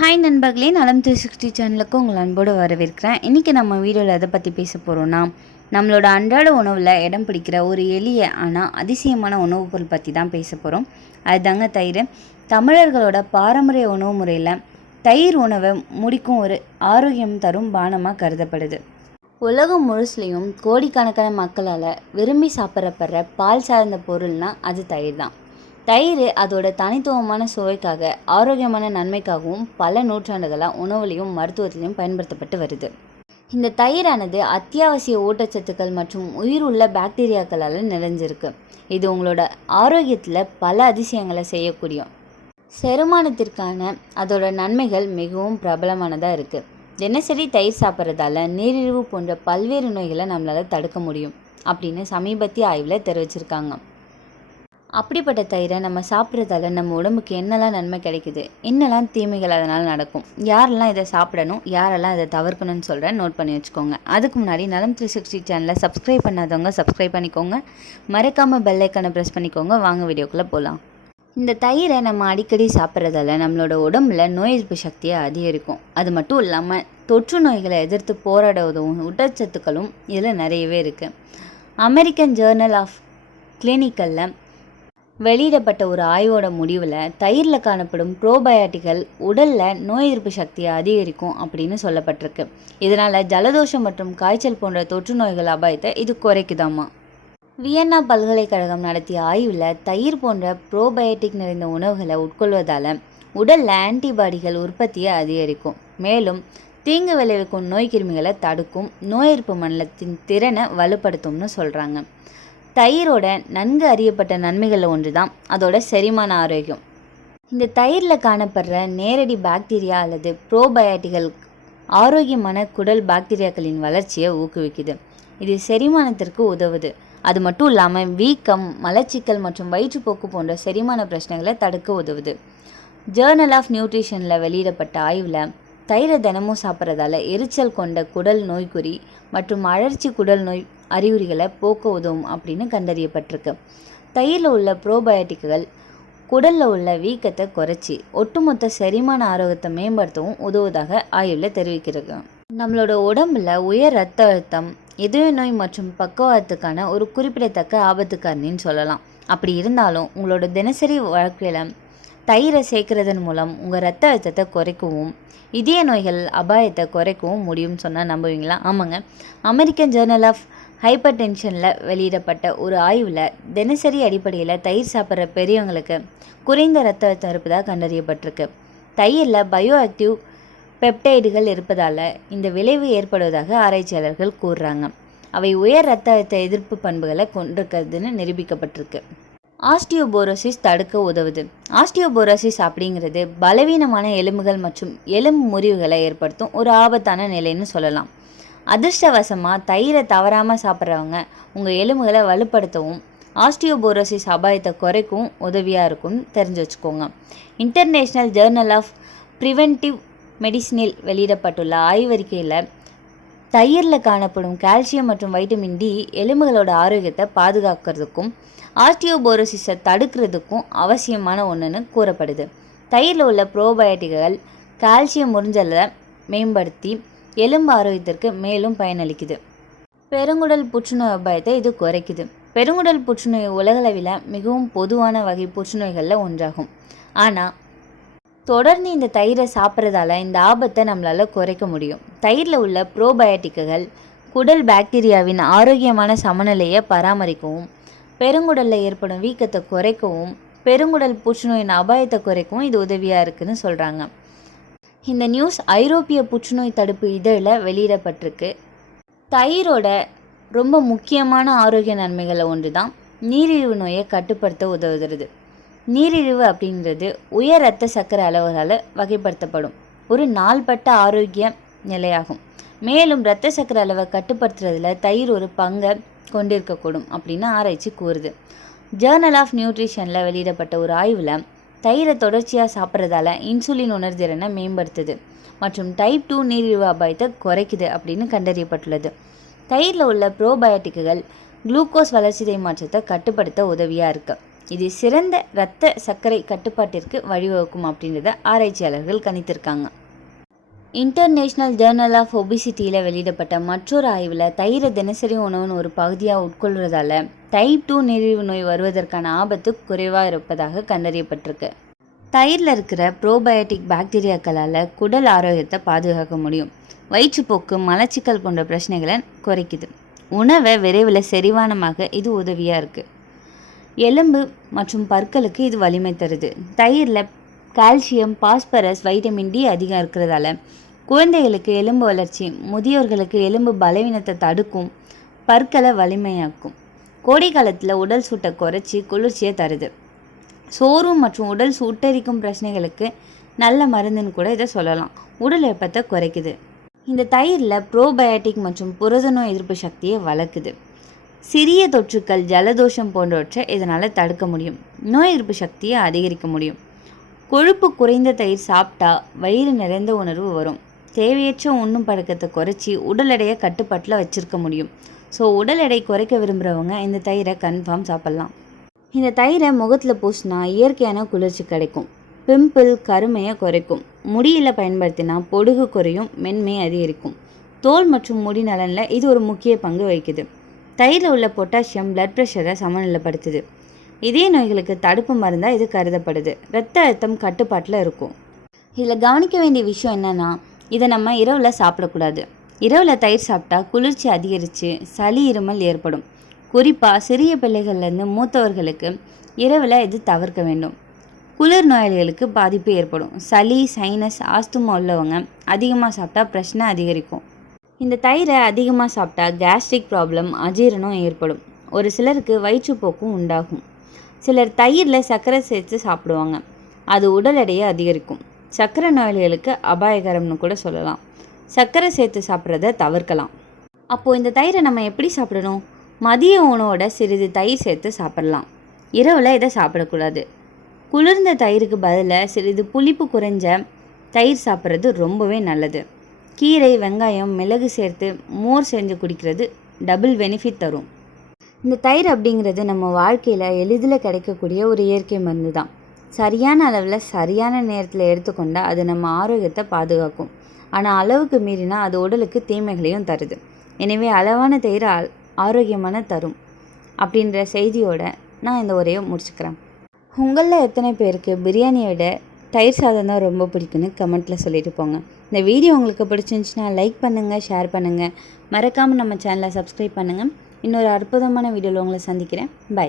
Hi நண்பர்களே, நலம் 360 சேனலுக்கு உங்கள் அன்போடு வரவேற்கிறேன். இன்றைக்கி நம்ம வீடியோவில் எதை பற்றி பேச போகிறோன்னா, நம்மளோட அன்றாட உணவில் இடம் பிடிக்கிற ஒரு எளிய ஆனால் அதிசயமான உணவுப் பொருள் பற்றி தான் பேச போகிறோம். அதுதாங்க தயிர். தமிழர்களோட பாரம்பரிய உணவு முறையில் தயிர் உணவை முடிக்கும் ஒரு ஆரோக்கியம் தரும் பானமாக கருதப்படுது. உலகம் முழுசுலேயும் கோடிக்கணக்கான மக்களால் விரும்பி சாப்பிட்றப்படுற பால் சார்ந்த பொருள்னால் அது தயிர் தான். தயிர் அதோட தனித்துவமான சுவைக்காக, ஆரோக்கியமான நன்மைக்காகவும் பல நூற்றாண்டுகளாக உணவுலையும் மருத்துவத்திலையும் பயன்படுத்தப்பட்டு வருது. இந்த தயிரானது அத்தியாவசிய ஊட்டச்சத்துக்கள் மற்றும் உயிர் உள்ள பாக்டீரியாக்களால் நிறைஞ்சிருக்கு. இது உங்களோட ஆரோக்கியத்தில் பல அதிசயங்களை செய்யக்கூடிய செரிமானத்திற்கான அதோட நன்மைகள் மிகவும் பிரபலமானதாக இருக்குது. தினசரி தயிர் சாப்பிட்றதால நீரிழிவு போன்ற பல்வேறு நோய்களை நம்மளால் தடுக்க முடியும் அப்படின்னு சமீபத்திய ஆய்வில் தெரிவிச்சிருக்காங்க. அப்படிப்பட்ட தயிரை நம்ம சாப்பிட்றதால நம்ம உடம்புக்கு என்னெல்லாம் நன்மை கிடைக்குது, என்னெல்லாம் தீமைகள் அதனால் நடக்கும், யாரெல்லாம் இதை சாப்பிடணும், யாரெல்லாம் இதை தவிர்க்கணும்னு சொல்கிறேன், நோட் பண்ணி வச்சுக்கோங்க. அதுக்கு முன்னாடி நலம் 360 சேனலை சப்ஸ்கிரைப் பண்ணாதவங்க சப்ஸ்கிரைப் பண்ணிக்கோங்க, மறக்காமல் பெல் ஐக்கானை ப்ரெஸ் பண்ணிக்கோங்க. வாங்க வீடியோக்குள்ளே போகலாம். இந்த தயிரை நம்ம அடிக்கடி சாப்பிட்றதால நம்மளோட உடம்புல நோய் எதிர்ப்பு சக்தியை அதிகரிக்கும். அது மட்டும் இல்லாமல் தொற்று நோய்களை எதிர்த்து போராட உதவும் ஊட்டச்சத்துக்களும் இதில் நிறையவே இருக்குது. அமெரிக்கன் ஜேர்னல் ஆஃப் கிளினிக்கலில் வெளியிடப்பட்ட ஒரு ஆய்வோட முடிவில் தயிரில் காணப்படும் ப்ரோபயாட்டிகள் உடலில் நோய் எதிர்ப்பு சக்தியை அதிகரிக்கும் அப்படின்னு சொல்லப்பட்டிருக்கு. இதனால் ஜலதோஷம் மற்றும் காய்ச்சல் போன்ற தொற்று நோய்கள் அபாயத்தை இது குறைக்குதாமா. வியன்னா பல்கலைக்கழகம் நடத்திய ஆய்வில் தயிர் போன்ற ப்ரோபயோட்டிக் நிறைந்த உணவுகளை உட்கொள்வதால் உடலில் ஆன்டிபாடிகள் உற்பத்தியை அதிகரிக்கும். மேலும் தீங்கு விளைவிக்கும் நோய் கிருமிகளை தடுக்கும், நோய் எதிர்ப்பு மண்டலத்தின் திறனை வலுப்படுத்தும்னு சொல்கிறாங்க. தயிரோட நன்கு அறியப்பட்ட நன்மைகளில் ஒன்று தான் அதோட செரிமான ஆரோக்கியம். இந்த தயிரில் காணப்படுற நேரடி பாக்டீரியா அல்லது ப்ரோபயாட்டிகள் ஆரோக்கியமான குடல் பாக்டீரியாக்களின் வளர்ச்சியை ஊக்குவிக்குது. இது செரிமானத்திற்கு உதவுது. அது மட்டும் இல்லாமல் வீக்கம், மலச்சிக்கல் மற்றும் வயிற்றுப்போக்கு போன்ற செரிமான பிரச்சனைகளை தடுக்க உதவுது. ஜேர்னல் ஆஃப் நியூட்ரிஷனில் வெளியிடப்பட்ட ஆய்வில் தயிரை தினமும் சாப்பிட்றதால எரிச்சல் கொண்ட குடல் நோய்க்குறி மற்றும் அழற்சி குடல் நோய் அறிகுறிகளை போக்க உதவும் அப்படின்னு கண்டறியப்பட்டிருக்கு. தயிரில் உள்ள ப்ரோபயோட்டிக்குகள் குடலில் உள்ள வீக்கத்தை குறைச்சி ஒட்டுமொத்த செரிமான ஆரோக்கியத்தை மேம்படுத்தவும் உதவுவதாக ஆய்வில் தெரிவிக்கிறது. நம்மளோட உடம்புல உயர் இரத்த அழுத்தம், இதய நோய் மற்றும் பக்கவாதத்துக்கான ஒரு குறிப்பிடத்தக்க ஆபத்து காரணின்னு சொல்லலாம். அப்படி இருந்தாலும் உங்களோட தினசரி வாழ்க்கையில் தயிரை சேர்க்கறதன் மூலம் உங்கள் இரத்த அழுத்தத்தை குறைக்கவும் இதய நோய்கள் அபாயத்தை குறைக்கவும் முடியும்னு சொன்னால் நம்புவீங்களா? ஆமாங்க. அமெரிக்கன் ஜேர்னல் ஆஃப் ஹைப்பர் டென்ஷனில் வெளியிடப்பட்ட ஒரு ஆய்வில் தினசரி அடிப்படையில் தயிர் சாப்பிட்ற பெரியவங்களுக்கு குறைந்த இரத்த அழுத்தம் இருப்பதாக கண்டறியப்பட்டிருக்கு. தயிரில் பயோ ஆக்டிவ் பெப்டைடுகள் இருப்பதால் இந்த விளைவு ஏற்படுவதாக ஆராய்ச்சியாளர்கள் கூறுறாங்க. அவை உயர் இரத்த அழுத்த எதிர்ப்பு பண்புகளை கொண்டிருக்கிறதுன்னு நிரூபிக்கப்பட்டிருக்கு. ஆஸ்டியோபோரோசிஸ் தடுக்க உதவுது. ஆஸ்டியோபோரோசிஸ் அப்படிங்கிறது பலவீனமான எலும்புகள் மற்றும் எலும்பு முறிவுகளை ஏற்படுத்தும் ஒரு ஆபத்தான நிலைன்னு சொல்லலாம். அதிர்ஷ்டவசமாக தயிரை தவறாமல் சாப்பிட்றவங்க உங்கள் எலும்புகளை வலுப்படுத்தவும் ஆஸ்டியோபோரோசிஸ் அபாயத்தை குறைக்கவும் உதவியாக இருக்கும்னு தெரிஞ்சு வச்சுக்கோங்க. இன்டர்நேஷ்னல் ஜேர்னல் ஆஃப் ப்ரிவென்டிவ் மெடிசினில் வெளியிடப்பட்டுள்ள ஆய்வறிக்கையில் தயிரில் காணப்படும் கால்சியம் மற்றும் வைட்டமின் டி எலும்புகளோட ஆரோக்கியத்தை பாதுகாக்கிறதுக்கும் ஆஸ்டியோபோரோசிஸை தடுக்கிறதுக்கும் அவசியமான ஒன்றுன்னு கூறப்படுது. தயிரில் உள்ள ப்ரோபயோட்டிக்குகள் கால்சியம் உறிஞ்சலை மேம்படுத்தி எலும்பு ஆரோக்கியத்திற்கு மேலும் பயனளிக்குது. பெருங்குடல் புற்றுநோய் அபாயத்தை இது குறைக்குது. பெருங்குடல் புற்றுநோய் உலகளவில் மிகவும் பொதுவான வகை புற்றுநோய்களில் ஒன்றாகும். ஆனால் தொடர்ந்து இந்த தயிரை சாப்பிட்றதால இந்த ஆபத்தை நம்மளால் குறைக்க முடியும். தயிரில் உள்ள ப்ரோபயோட்டிக்குகள் குடல் பாக்டீரியாவின் ஆரோக்கியமான சமநிலையை பராமரிக்கவும், பெருங்குடலில் ஏற்படும் வீக்கத்தை குறைக்கவும், பெருங்குடல் புற்றுநோயின் அபாயத்தை குறைக்கவும் இது உதவியாக இருக்குதுன்னு சொல்கிறாங்க. இந்த நியூஸ் ஐரோப்பிய புற்றுநோய் தடுப்பு இதழில் வெளியிடப்பட்டிருக்கு. தயிரோட ரொம்ப முக்கியமான ஆரோக்கிய நன்மைகளில் ஒன்று தான் நீரிழிவு நோயை கட்டுப்படுத்த உதவுகிறது. நீரிழிவு அப்படிங்கிறது உயர் இரத்த சர்க்கரை அளவுகளால் வகைப்படுத்தப்படும் ஒரு நாள்பட்ட ஆரோக்கிய நிலையாகும். மேலும் இரத்த சர்க்கரை அளவை கட்டுப்படுத்துறதுல தயிர் ஒரு பங்கை கொண்டிருக்கக்கூடும் அப்படின்னு ஆராய்ச்சி கூறுது. ஜேர்னல் ஆஃப் நியூட்ரிஷனில் வெளியிடப்பட்ட ஒரு ஆய்வில் தயிரை தொடர்ச்சியாக சாப்பிட்றதால இன்சுலின் உணர்திறனை மேம்படுத்துது மற்றும் டைப் 2 நீரிழிவு அபாயத்தை குறைக்குது அப்படின்னு கண்டறியப்பட்டுள்ளது. தயிரில் உள்ள ப்ரோபயோட்டிக்குகள் குளுக்கோஸ் வளர்சிதை மாற்றத்தை கட்டுப்படுத்த உதவியாக இருக்குது. இது சிறந்த இரத்த சர்க்கரை கட்டுப்பாட்டிற்கு வழிவகுக்கும் அப்படின்றத ஆராய்ச்சியாளர்கள் கணித்திருக்காங்க. இன்டர்நேஷ்னல் ஜேர்னல் ஆஃப் ஒபிசிட்டியில் வெளியிடப்பட்ட மற்றொரு ஆய்வில் தயிரை தினசரி உணவின் ஒரு பகுதியாக உட்கொள்வதால் டைப் 2 நீரிழிவு நோய் வருவதற்கான ஆபத்து குறைவாக இருப்பதாக கண்டறியப்பட்டிருக்கு. தயிரில் இருக்கிற ப்ரோபயோட்டிக் பாக்டீரியாக்களால் குடல் ஆரோக்கியத்தை பாதுகாக்க முடியும். வயிற்றுப்போக்கு, மலச்சிக்கல் போன்ற பிரச்சனைகளை குறைக்குது. உணவை விரைவில் செரிமானமாக இது உதவியாக இருக்குது. எலும்பு மற்றும் பற்களுக்கு இது வலிமை தருது. தயிரில் கால்சியம், பாஸ்பரஸ், வைட்டமின் டி அதிகம் இருக்கிறதால குழந்தைகளுக்கு எலும்பு வளர்ச்சி, முதியோர்களுக்கு எலும்பு பலவீனத்தை தடுக்கும், பற்களை வலிமையாக்கும். கோடை காலத்தில் உடல் சூட்டை குறைச்சி குளிர்ச்சியை தருது. சோறு மற்றும் உடல் சுட்டரிக்கும் பிரச்சனைகளுக்கு நல்ல மருந்துன்னு கூட இதை சொல்லலாம். உடல் வெப்பத்தை குறைக்குது. இந்த தயிரில் ப்ரோபயோட்டிக் மற்றும் புரத நோய் எதிர்ப்பு சக்தியை வளர்க்குது. சிறிய தொற்றுக்கள், ஜலதோஷம் போன்றவற்றை இதனால் தடுக்க முடியும். நோய் எதிர்ப்பு சக்தியை அதிகரிக்க முடியும். கொழுப்பு குறைந்த தயிர் சாப்பிட்டா வயிறு நிறைந்த உணர்வு வரும். தேவையற்ற உண்ணும் பழக்கத்தை குறைச்சி உடல் எடையை கட்டுப்பாட்டில் வச்சுருக்க முடியும். ஸோ உடல் எடை குறைக்க விரும்புகிறவங்க இந்த தயிரை கன்ஃபார்ம் சாப்பிட்லாம். இந்த தயிரை முகத்தில் பூசினா இயற்கையான குளிர்ச்சி கிடைக்கும். பிம்பிள், கருமையை குறைக்கும். முடியில் பயன்படுத்தினா பொடுகு குறையும், மென்மை அதிகரிக்கும். தோல் மற்றும் முடி நலனில் இது ஒரு முக்கிய பங்கு வகிக்குது. தயிரில் உள்ள பொட்டாசியம் பிளட் ப்ரெஷரை சமநிலைப்படுத்துது. இதய நோய்களுக்கு தடுப்பு மருந்தாக இது கருதப்படுது. இரத்த அழுத்தம் கட்டுப்பாட்டில் இருக்கும். இதில் கவனிக்க வேண்டிய விஷயம் என்னென்னா, இதை நம்ம இரவில் சாப்பிடக்கூடாது. இரவில் தயிர் சாப்பிட்டா குளிர்ச்சி அதிகரித்து சளி, இருமல் ஏற்படும். குறிப்பாக சிறிய பிள்ளைகள்லேருந்து மூத்தவர்களுக்கு இரவில் இது தவிர்க்க வேண்டும். குளிர் நோயாளிகளுக்கு பாதிப்பு ஏற்படும். சளி, சைனஸ், ஆஸ்துமா உள்ளவங்க அதிகமாக சாப்பிட்டா பிரச்சனை அதிகரிக்கும். இந்த தயிரை அதிகமாக சாப்பிட்டா கேஸ்ட்ரிக் ப்ராப்ளம், அஜீரணம் ஏற்படும். ஒரு சிலருக்கு வயிற்றுப்போக்கும் உண்டாகும். சிலர் தயிரில் சர்க்கரை சேர்த்து சாப்பிடுவாங்க. அது உடல் எடையை அதிகரிக்கும். சர்க்கரை நோயாளிகளுக்கு அபாயகரம்னு கூட சொல்லலாம். சர்க்கரை சேர்த்து சாப்பிட்றத தவிர்க்கலாம். அப்போது இந்த தயிரை நம்ம எப்படி சாப்பிடணும்? மதிய உணவோட சிறிது தயிர் சேர்த்து சாப்பிடலாம். இரவில் இதை சாப்பிடக்கூடாது. குளிர்ந்த தயிருக்கு பதிலாக சிறிது புளிப்பு குறைஞ்ச தயிர் சாப்பிட்றது ரொம்பவே நல்லது. கீரை, வெங்காயம், மிளகு சேர்த்து மோர் செஞ்சு குடிக்கிறது டபுள் பெனிஃபிட் தரும். இந்த தயிர் அப்படிங்கிறது நம்ம வாழ்க்கையில் எளிதில் கிடைக்கக்கூடிய ஒரு இயற்கை மருந்து தான். சரியான அளவில் சரியான நேரத்தில் எடுத்துக்கொண்டால் அது நம்ம ஆரோக்கியத்தை பாதுகாக்கும். ஆனால் அளவுக்கு மீறினா அது உடலுக்கு தீமைகளையும் தருது. எனவே அளவான தயிர் ஆரோக்கியமான தரும் அப்படின்ற செய்தியோட நான் இந்த உரையை முடிச்சுக்கிறேன். உங்களில் எத்தனை பேருக்கு பிரியாணியை விட தயிர் சாதம் தான் ரொம்ப பிடிக்குன்னு கமெண்ட்டில் சொல்லிட்டு போங்க. இந்த வீடியோ உங்களுக்கு பிடிச்சிருந்துச்சுன்னா லைக் பண்ணுங்கள், ஷேர் பண்ணுங்கள். மறக்காமல் நம்ம சேனலை சப்ஸ்கிரைப் பண்ணுங்கள். இன்னொரு அற்புதமான வீடியோவில் உங்களை சந்திக்கிறேன். பை.